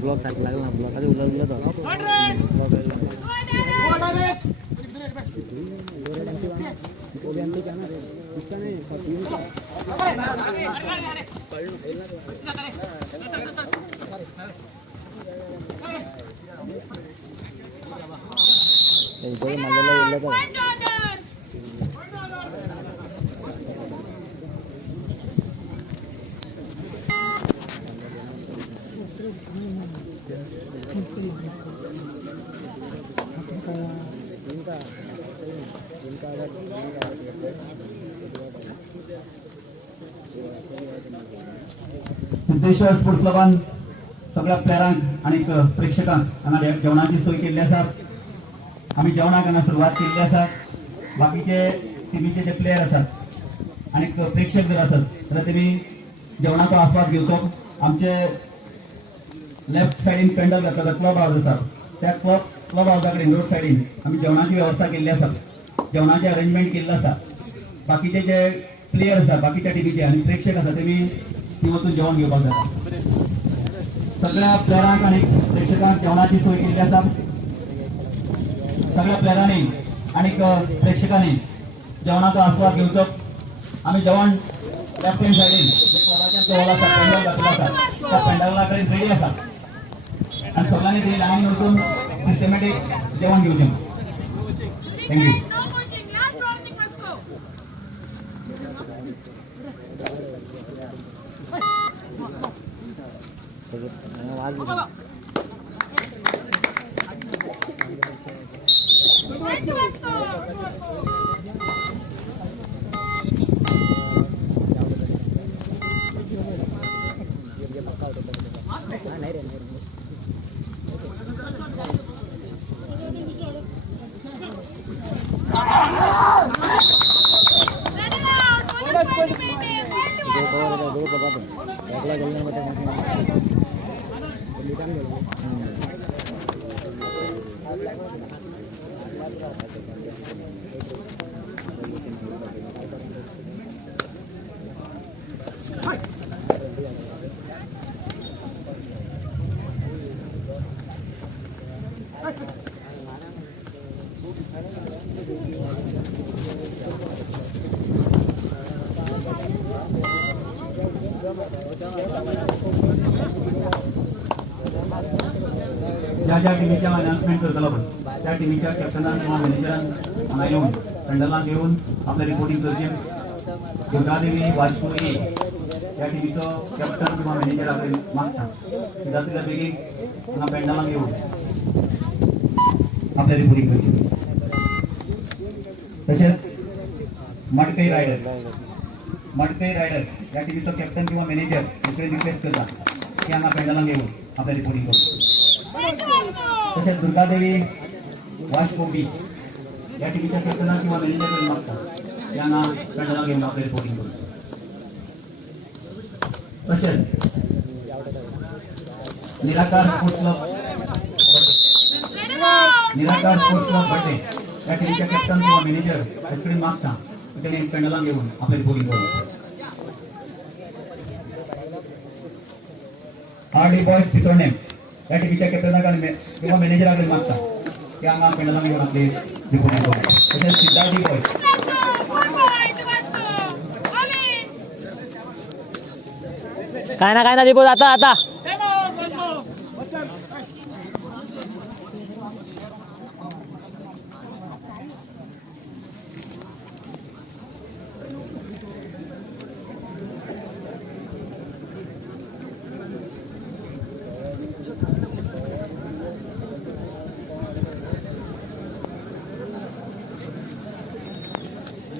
Block side लागला block आधी उलगला तो सिद्धेश्वर स्पोर्ट्स क्लबान सगळ्या प्लेयरांक आणि प्रेक्षकांक हांगा जेवणाची सोय केल्ली आसा। आमी जेवणाक हांगा सुरवात केल्ली आसा। बाकीचे टिमीचे जे प्लेयर आसात आणि प्रेक्षक जर आसात जाल्यार तेमी जेवणाचो आस्वाद घेवचो। आमचे लेफ्ट सायडीन पेंडल जाता क्लब हाऊस आसा त्या क्लब हाऊसा कडेन रोड सायडीन आमी जेवणाची व्यवस्था केल्ली आसा। जेवणाचे अरेंजमेंट केल्लें आसा। बाकीचे जे प्लेयर आसा बाकीच्या टिमीचे आणि प्रेक्षक आसा तेमी थंय वचून जेवण घेवपाक जाता। सगळ्या प्लेयरांक आणि प्रेक्षकांक जेवणाची सोय केल्ली आसा। सगळ्या प्लेयरांनी आणि प्रेक्षकांनी जेवणाचो आस्वाद घेवचो। आमी जेवण लेफ्ट हँड सायडीन क्लबाच्या हॉल आसा पेंडल घातलो आसा त्या पेंडला कडेन रेडी आसा आणि सगळ्यांनी थंय लायनीन वचून सिस्टमॅटीक जेवण घेवचें। थँक्यू। ज्या टीमीच्या अनाउन्समेंट करतलो पण त्या टीमीच्या कॅप्टनान किंवा मॅनेजरान हांगा येवन पेंडलांक येवन आपलें रिपोर्टिंग करचें। दुर्गादेवी वाजपुरी या टीमीचो कॅप्टन किंवा मॅनेजर आपले मागता जाता तितल्या बेगीन हांगा पेंडलांक येवन आपलें रिपोर्टिंग करचें। तशेंच मडकई रायडर मडके रायडर या टीमचो कॅप्टन किंवा मॅनेजर दुसरे रिक्वेस्ट करता की हांगा पेंडलांक येऊन आपल्या रिपोर्टिंग करू. तसेच दुर्गादेवी वाशकोबी या टीमच्या कॅप्टनाक किंवा मॅनेजर करून मागता की हांगा पेंडलांक येऊन आपल्या रिपोर्टिंग करू. तसेच निराकार स्पोर्ट्स क्लब बड्डे या टीमच्या कॅप्टन किंवा मॅनेजर याकडे मागता त्याने पेंडलांक घेऊन आपल्या रिपोर्टिंग करू. आरडी बॉयज पिसोडणे या टीमच्या कॅप्टनाक किंवा मॅनेजराकडे मागता की हांगा पेंडलांक घेऊन आपली रिपोर्टिंग करू. तसेच सिद्धार्थी बॉयज काय ना दीपक आता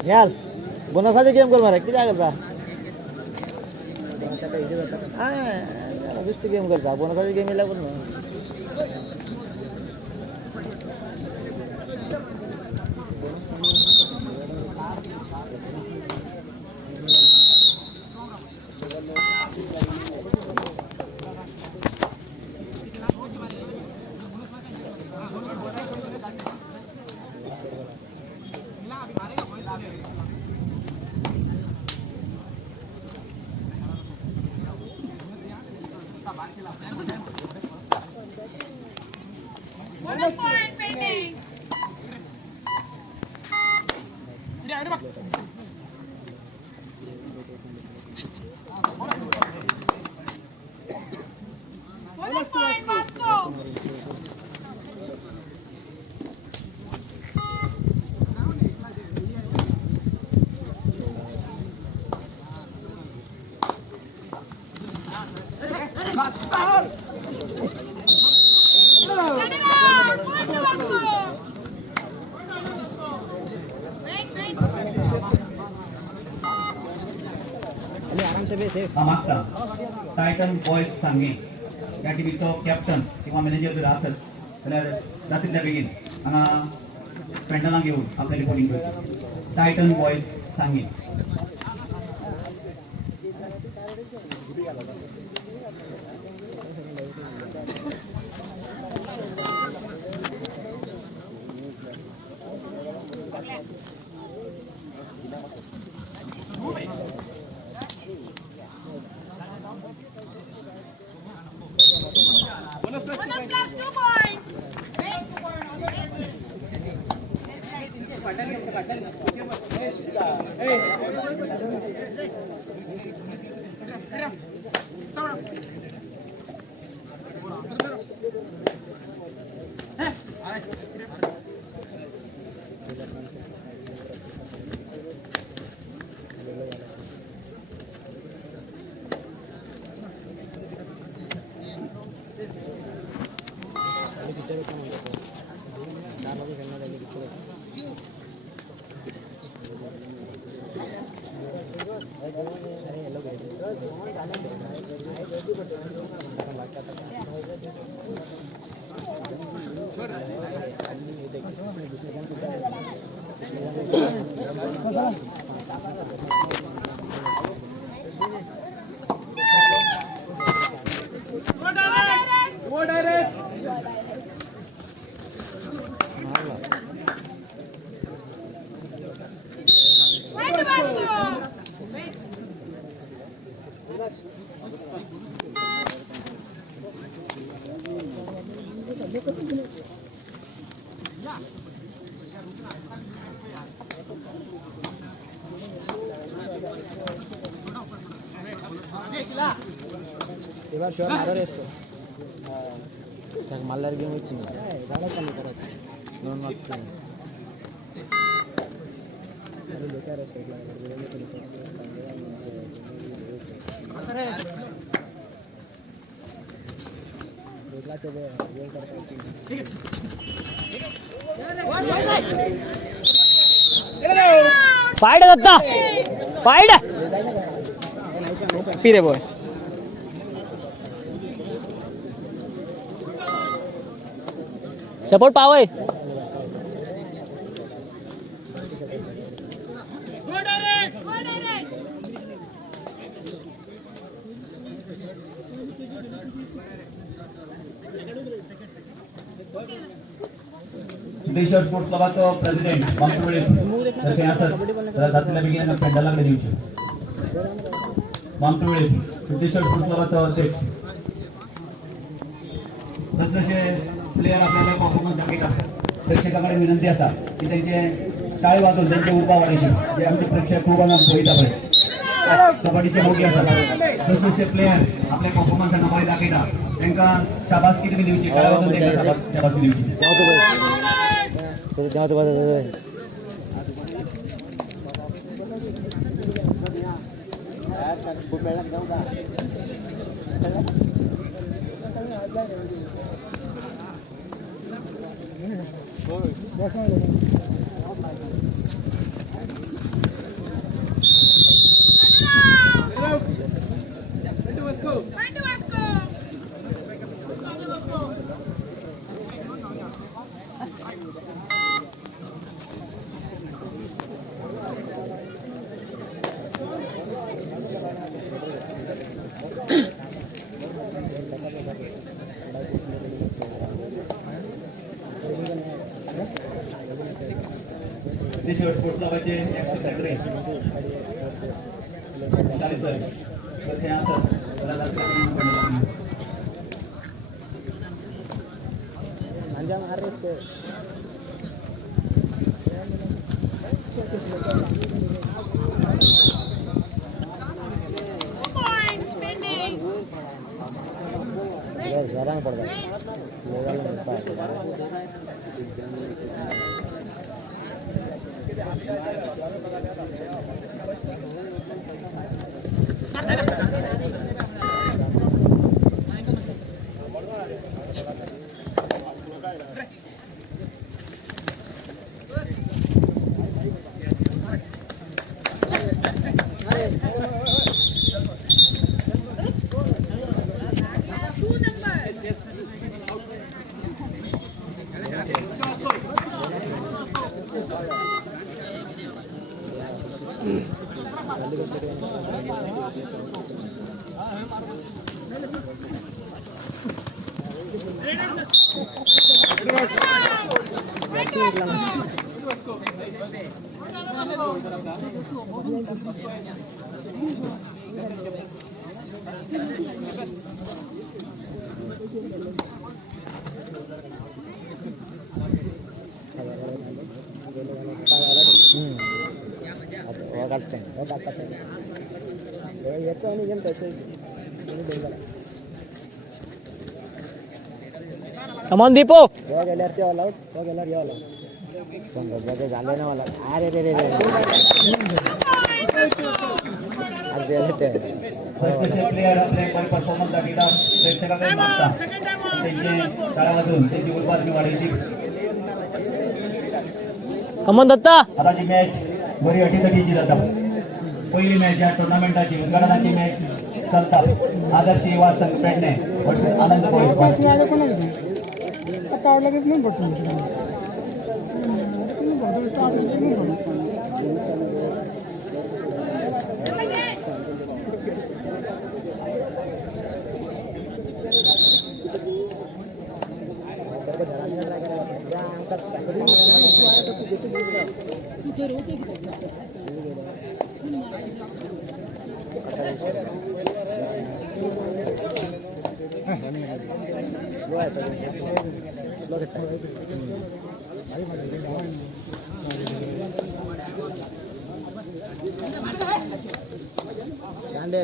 यार बोनसाचे गेम कर मारा किती करता दुसरी गेम करता बोनसाचे गेम येला पण Bonus point pending. Bonus point Moscow. मागता टायटन बॉयज सांगे या टीमचो कॅप्टन किंवा मॅनेजर जर आसत जाल्यार रात्रीतल्या बेगीन हांगा पेंडलांक घेऊन आपल्या रिपोर्टिंग करता. टायटन बॉयज सांगे Bonus plus 2 points. এবার শোর মারো রেস্ট মাল্লার গেম হচ্ছে না গাড়া চালু করা নন নট আরে বেকার রেস্ট লাগা বলে তো আরে দেখলা চলে গোল করতে ঠিক আছে fight Datta fight Pire boy. Support power. Go direct. Siddheshwar sports क्लबाचो प्रेसिडेंट मामटुळे तर ते आसात तर जातल्या बेगीन पेंडलाकडे दिवचे मामटुळे सिद्धेश्वर स्पोर्ट्स क्लबाचो अध्यक्ष जसे प्लेयर आपल्याला परफॉर्मन्स दाखवतात प्रेक्षकांकडे विनंती असा की त्यांचे टाळी वाजवून त्यांचे उभा वाढायचे जे आमचे प्रेक्षक खूप पळयता पळय कबड्डीचे मोठी असतात जसे प्लेयर आपले परफॉर्मन्स नंबर दाखवतात त्यांना शाबासकी तुम्ही दिवची टाळी वाजवून त्यांना शाबासकी दिवची सिद्धेश्वर स्पोर्ट्स क्लबाचे सेक्रेटरी चालेल सर तर ते असं jarang pernah. Come on, Deepo. Special player आपले परफॉर्मन्स दाखवतात प्रेक्षकांकडे मागतात त्यांचे काळामधून त्यांची उर्बारणी वाढायची Come on, Datta. आता जी मॅच बरी अटीतटीची जाता पहिली मॅच या टुर्नामेंटाची उद्घाटनाची मॅच चलतात Adarsh Yuva Sangh Pedne versus Anand Boys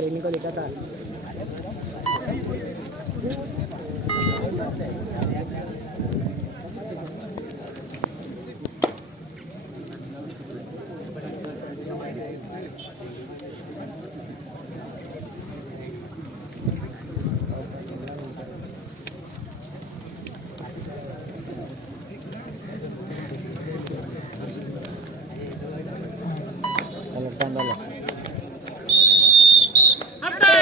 ini kau dikata. Update.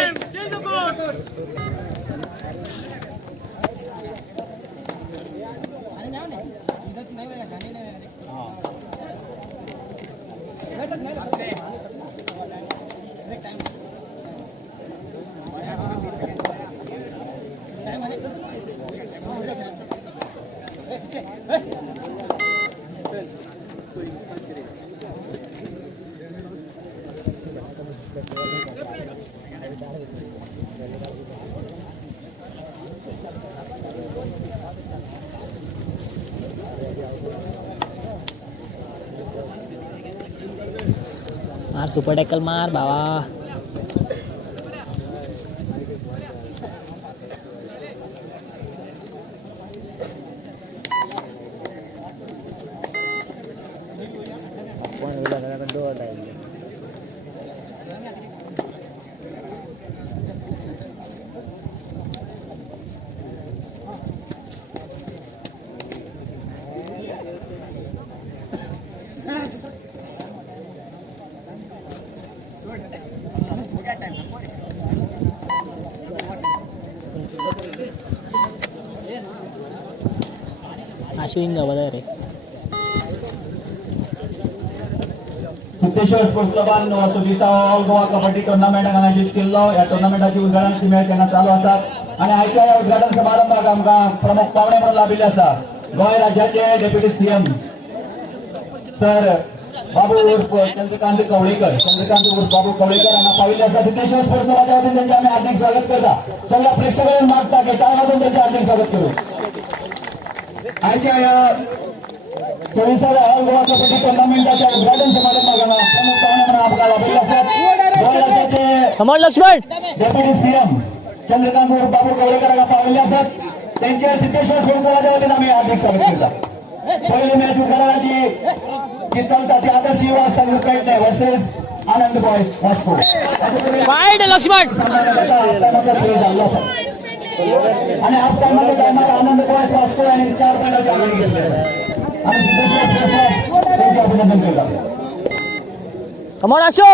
मार सुपर टॅकल मार बाबा. अश्विन गवदा रे. सिद्धेश्वर स्पोर्ट्स क्लबान वासुदीचा ऑल गोवा कबड्डी टुर्नामेंट आयोजित केल्लो. या टुर्नामेंटाची उद्घाटन मॅच हांगा चालू आसात आणि आयच्या या उद्घाटन समारंभाक आमकां प्रमुख पावणे म्हणून लाभिल्ले आसा गोंय राज्याचे डेप्युटी सीएम सर बाबू उर्फ चंद्रकांत कवळेकर. चंद्रकांत उर्फ बाबू कवळेकर हांगा पाविल्ले आसा. सिद्धेश्वर स्पोर्ट्स क्लबाच्या वतीन त्यांचे आम्ही हार्दिक स्वागत करता. सगळ्या प्रेक्षकांनी मागता की टाळ वाजून त्यांचे हार्दिक स्वागत करू. आयच्या या 24व्या ऑल गोवा कबड्डी टुर्नामेंटाच्या उद्घाटन समारंभाक हांगा प्रमुख पावणे म्हणून आमकां लाभिल्ले आसात गोंय राज्याचे कमॉन लक्ष्मण. डेप्युटी सीएम चंद्रकांत उर्फ बाबू कवळेकर हांगा पाविल्ले आसात. त्यांचे सिद्धेश्वर स्पोर्ट्स क्लबाच्या वतीन आम्ही हार्दिक स्वागत करता. पहिली मॅच उद्घाटनाची जी चलता ती आदर्श Yuva Sangh Pedne versus Anand boys Vasco. Fight Laxman. आणि हाफ टायमाच्या टायमार आनंद बॉयज वास्को यांनी 4 पॉईंटाची आघाडी घेतली आणि सिद्धेश्वर स्पोर्ट्स त्यांचे अभिनंदन करतात. कमॉन आशो.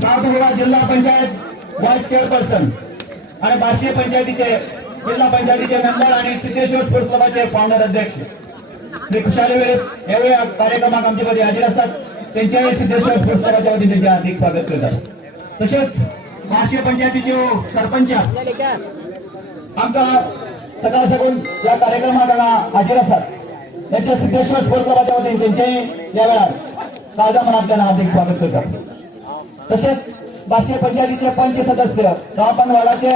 सावतगोवा जिल्हा पंचायत वाईस चेअरपर्सन आणि बार्शी पंचायतीचे जिल्हा पंचायतीचे मेंबर आणि सिद्धेश्वर स्पोर्ट्स क्लबाचे फाउंडर अध्यक्ष श्री खुशाली वेळेत यावेळी कार्यक्रमाक आमचे मध्ये हाजीर असतात. त्यांच्यावेळी सिद्धेश्वर स्पोर्ट्स क्लबाच्या वतीने त्यांचे हार्दिक स्वागत करतात. तसेच बार्शी पंचायतीचे सरपंच आमका सकाळ सगून या कार्यक्रमाक हाजीर असतात. त्यांच्या सिद्धेश्वर स्पोर्ट्स क्लबाच्या वतीने त्यांचेही या वेळार काळजा मनात त्यांना हार्दिक स्वागत करतात. तसेच बार्शी पंचायतीचे पंच सदस्य रावपनवालाचे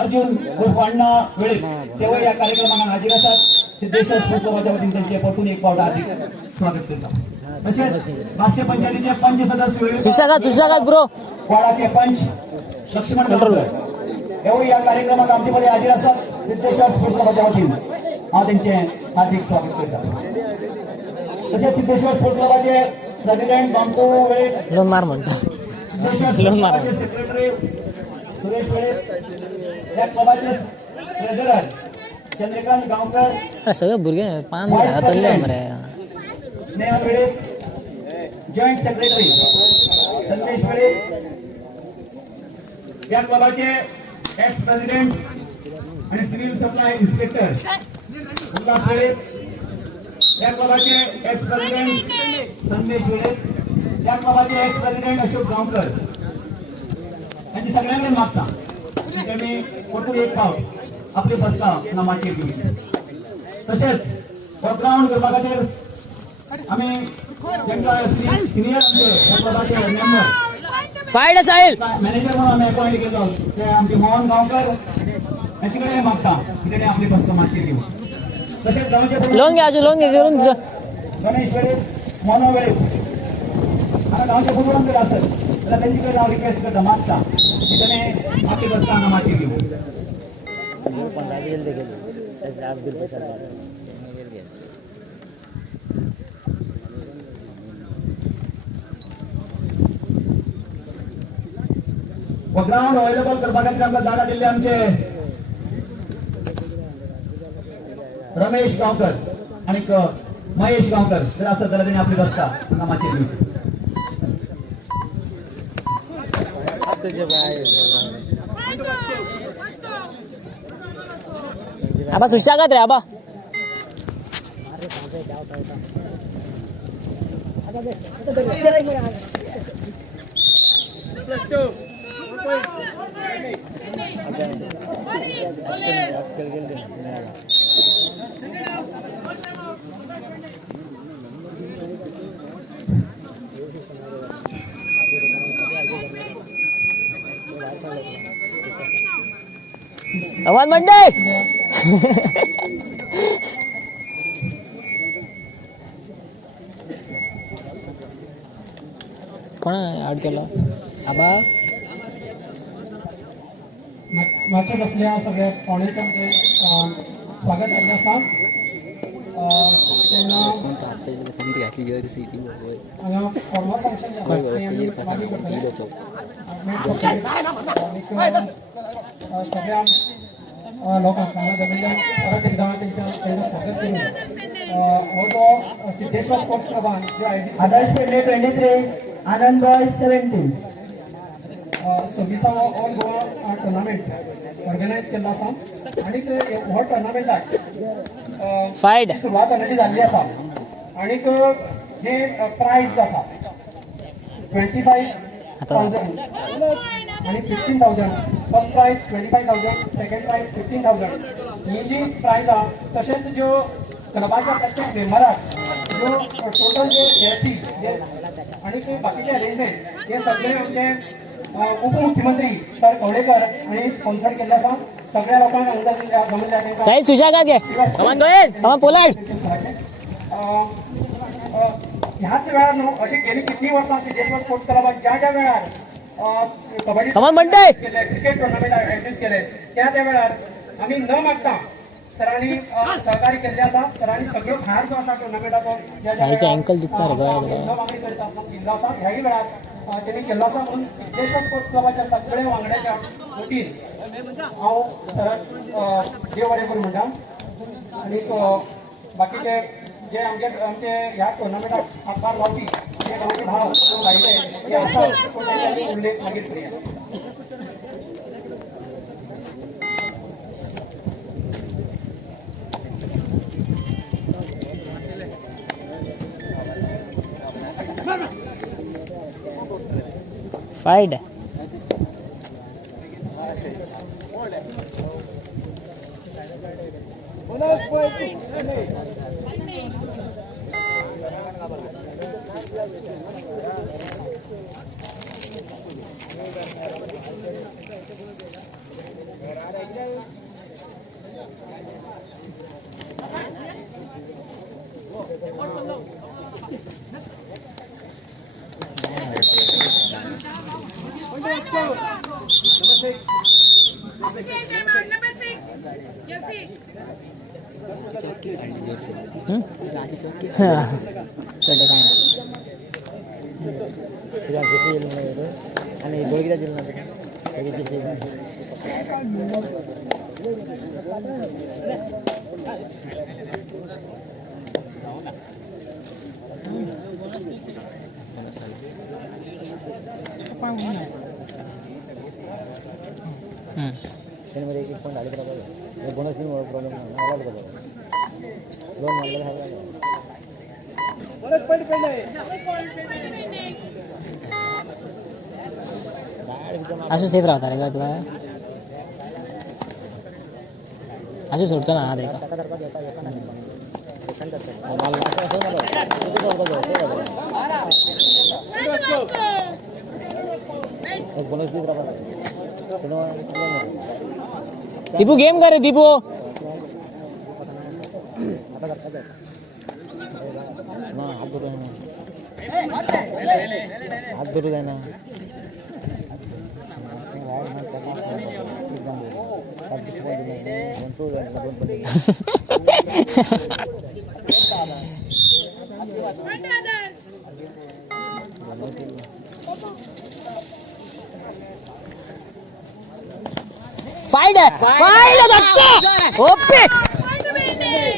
अर्जुन उर्फ अण्णा वेळे तेव्हा या कार्यक्रमाला हाजीर असतात. सिद्धेश्वर स्पोर्ट्स क्लबाच्या वतीने त्यांचे परतून एक पावटा हार्दिक स्वागत करतात. तसेच बार्शी पंचायतीचे पंच सदस्य ब्रो वाडाचे पंच लक्ष्मण एवढी या कार्यक्रमात आमच्यामध्ये हाजीर असतात. सिद्धेश्वर स्पोर्ट्स क्लबाच्या वतीने त्यांचे हार्दिक स्वागत करतात. तसेच सिद्धेश्वर स्पोर्ट्स क्लबाचे प्रेसिडेंट बांबू वेळे लोन मार म्हणतो. सिद्धेश्वर क्लबाचे सेक्रेटरी सुरेश वेळे, या क्लबाचे ट्रेझरर चंद्रकांत गावकर, सगळं भुरगे पान हातले मरे स्नेहल वेळे, जॉईंट सेक्रेटरी संदेश वेळे, या क्लबाचे एक्स प्रेसिडेंट आणि सिव्हिल सप्लाय इन्स्पेक्टर उल्हास वेळे, या क्लबाचे एक्स प्रेसिडेंट संदेश वेळे, या क्लबाचे एक्स प्रेसिडेंट अशोक गावकर यांची सगळ्यांकडे मागता मी कोठून एक पाव आपली बसका नामाची घेऊची. तसेच वर्कआउट करपा खातीर आम्ही सिनियर क्लबाचे मेंबर फाईट साहिल मॅनेजर म्हणून आम्ही अपॉइंट केलो ते आमचे मोहन गावकर यांची कडे मागता कितें आपली बसका मागची घेऊ. तसेच गावचे लोन घे करून गणेश वेळे, मोनो वेळे आणि गावचे बुजुर्ग असतात जाल्यार तेंचे कडेन हांव रिक्वेस्ट करता मागता की तेणें आपली बसका हांगा मातशी घेवं. हो ग्राउंड अवेलेबल करपा खातीर आमकां जागा दिल्ली आमचे रमेश गांवकर आणि महेश गांवकर जर आसत जाल्यार तेणी आपली बसका हांगा मातशी घेवची. आबा सुशागत रे आबा अवन मंडे कोण आउट केला आबा मागच्या बसल्या सगळ्या पाहुण्याच्या स्वागत केलं आसा तेन्ना हांगा फॉर्मल फंक्शन आमी करतले सगळ्या लोकांक हांगा जमिल्ल्यान परत एकदां तेंच्या स्वागत करून हो जो सिद्धेश्वर स्पोर्ट्स क्लबान जो आदर्श पेडणे 23 आनंद बॉयज 17 सव्वीसावो ऑल गोवा टुर्नामेंट ऑर्गनायज केल्लो आसा आनीक हो टुर्नामेंटाक फायड सुरवात ऑलरेडी जाल्ली आसा आनीक जे प्रायज आसा 25,000 आणि 15,000 फर्स्ट प्राइज 25,000 सेकंड प्राइज 15,000 ही जी प्राइज आहा तशेंच ज्यो क्लबाच्या प्रत्येक मेंबराक ज्यो टोटल जे जर्सी आणि ते बाकीचे अरेंजमेंट हे सगळे आमचे उपमुख्यमंत्री सर कवळेकर आणि स्पॉन्सर केल्ले आसा सगळ्या लोकांक जमल्या तांकां साईड सुशागत घे कमान गोयल कमान पोलार्ड ह्याच वेळार न्हू अशी गेली कितली वर्सां सिद्धेश्वर स्पोर्ट्स क्लबान ज्या ज्या वेळार कबड्डी कमान मंडे क्रिकेट टुर्नामेंट आयोजीत केले त्या वेळार आमी न मागता सरांनी सहकार्य केल्ले आसा सरांनी सगळो भार जो आसा टुर्नामेंटाचो ज्या ज्या आईचे ankle दुखता रे गोळ्या वेळार न मागणी करता आसता केल्लो आसा ह्याही वेळार तेणी केल्लो आसा म्हणून सिद्धेश्वर स्पोर्ट्स क्लबाच्या सगळ्या वांगड्याच्या वतीन हांव सराक देव बरें करूं म्हणटा आनी बाकीचे जे आमचे ह्या टुर्नामेंटाक हातभार लावपी जे आमचे भाव लायले ते आसा तांचे उल्लेख मागीर करूया. FIDE Number 6. Jesse. चढे काय तुझ्या जसे येईल आणि गोळगीला दिलं ना त्यामध्ये एक पॉईंट आले तर बोनस दिन प्रॉब्लेम अलाउड करतो लोन मारलं असं सेफ राहता रे का तुला असं सोडचं ना हा दे बोनस दीपू गेम करे दीपू हात धरू आहे ना Point other. फाइड है दत्ता ओपे Point winning.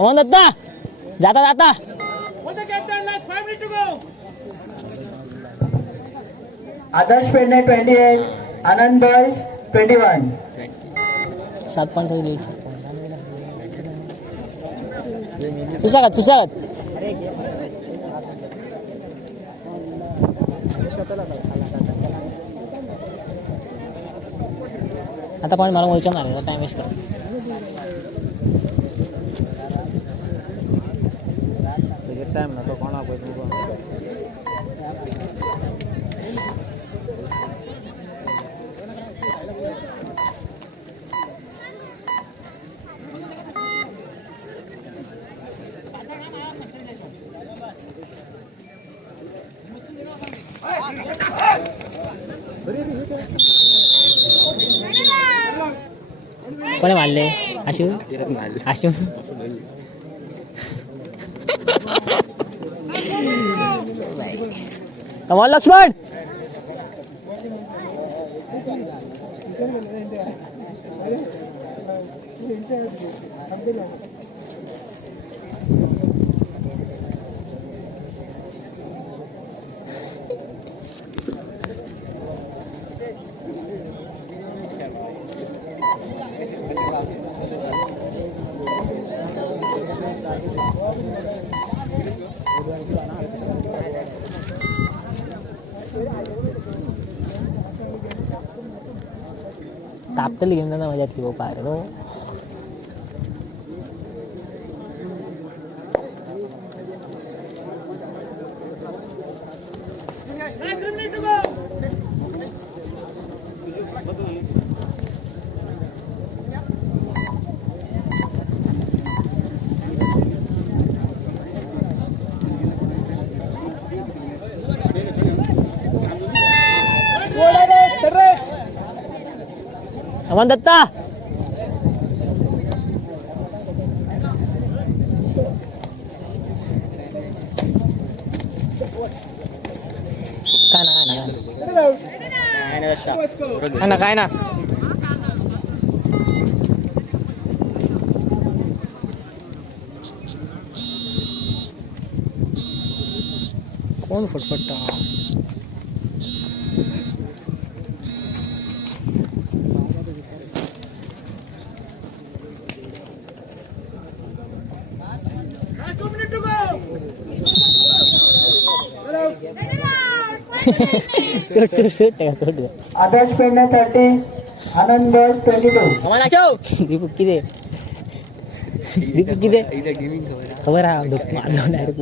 ऑन दत्ता जाता जाता What the captain? Last 5 minutes to go. Adarsh Pendne 28, Anand Boys 21. 7 point होईल लीड सुसागत आता पॉइंट मला विचारणार आहे टाइम वेस्ट कर टाइम ना तो कौन आपको कोणी मारले आशू आशू कमाल लक्ष्मण तापतली घेऊन जाणार माझ्यात की बाबा रो Last 3 minutes to go. Aman Datta काय ना कोण फटफटा Last 2 minutes to go. Let it out. सोड दे Adarsh Pendne 30, Anand Boys 22. Deepak किती खबर आहे डायरेक्ट